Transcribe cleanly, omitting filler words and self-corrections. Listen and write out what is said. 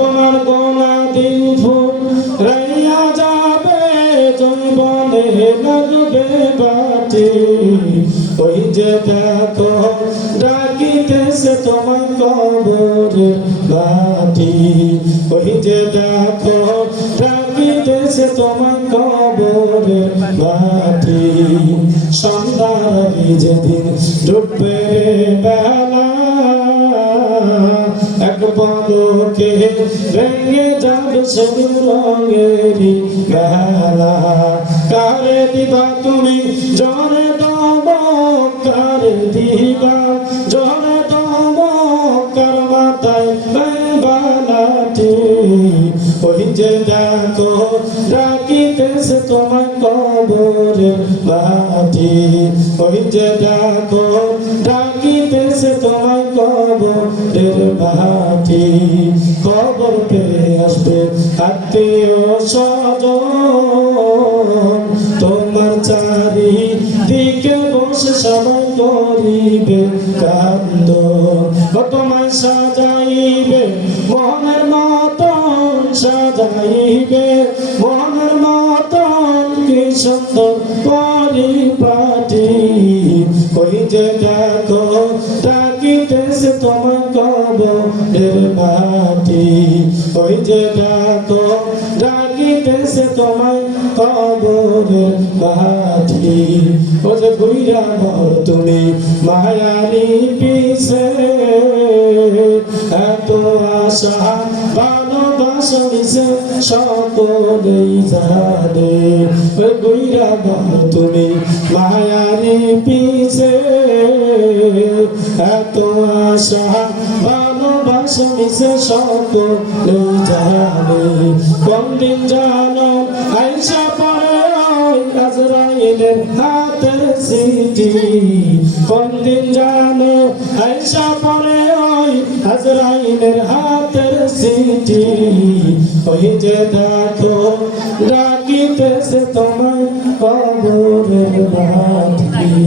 তোমার গোনা দিন ফুরাইয়া যাবে, যৌবনে লাগবে বাটি। ওই যে দেখো ডাকিতেছে তোমায় কবরের মাটি। ওই যে দেখো ডাকিতেছে তোমায় কবরের মাটি। সন্ধ্যার যেদিন ডুববে বেলা, এক পলকে ভেঙে যাবে সেদিন রঙেরই বেলা। কারে দিবা তুমি জরে দমক, কারে দিবা জরে দমক, কার মাথায় বালাটি। ওই যে দেখো ডাকিতেছে তোমায় কবরের মাটি। ওই যে দেখো ডাকিতেছে তোমায় কবরের মাটি। খবর পেয়ে আসবে আত্মীয় স্বজন, তোমার চারিদিকে বসে সবাই করিবে কান্দন। তোমায় সাজাইবে মনের মতন, সাজাইবে মনের মতন, কি সুন্দর পরিপাটি। ওই যে দেখো ডাকিতেছে তোমায় কবরের মাটি। ওই যে দেখো ডাকিতেছে তোমায় কবরের মাটি। ও যে বুইরা মর তুমি মায়ারি পিছে, এত আশা ভালোবাসা মিশে সকলেই জানে। ওই বুইরা মর তুমি মায়ারি পিছে, এত আশা ভালোবাসা মিশে সকলেই জানে। কোনদিন জানো আইসা পড়ে ওই আজরাইলের হাতের চিঠি। কোনদিন জানো আইসা পড়ে ওই আজরাইলের হাতের চিঠি। ওই যে দেখো ডাকিতেছে তোমায় কবরের মাটি।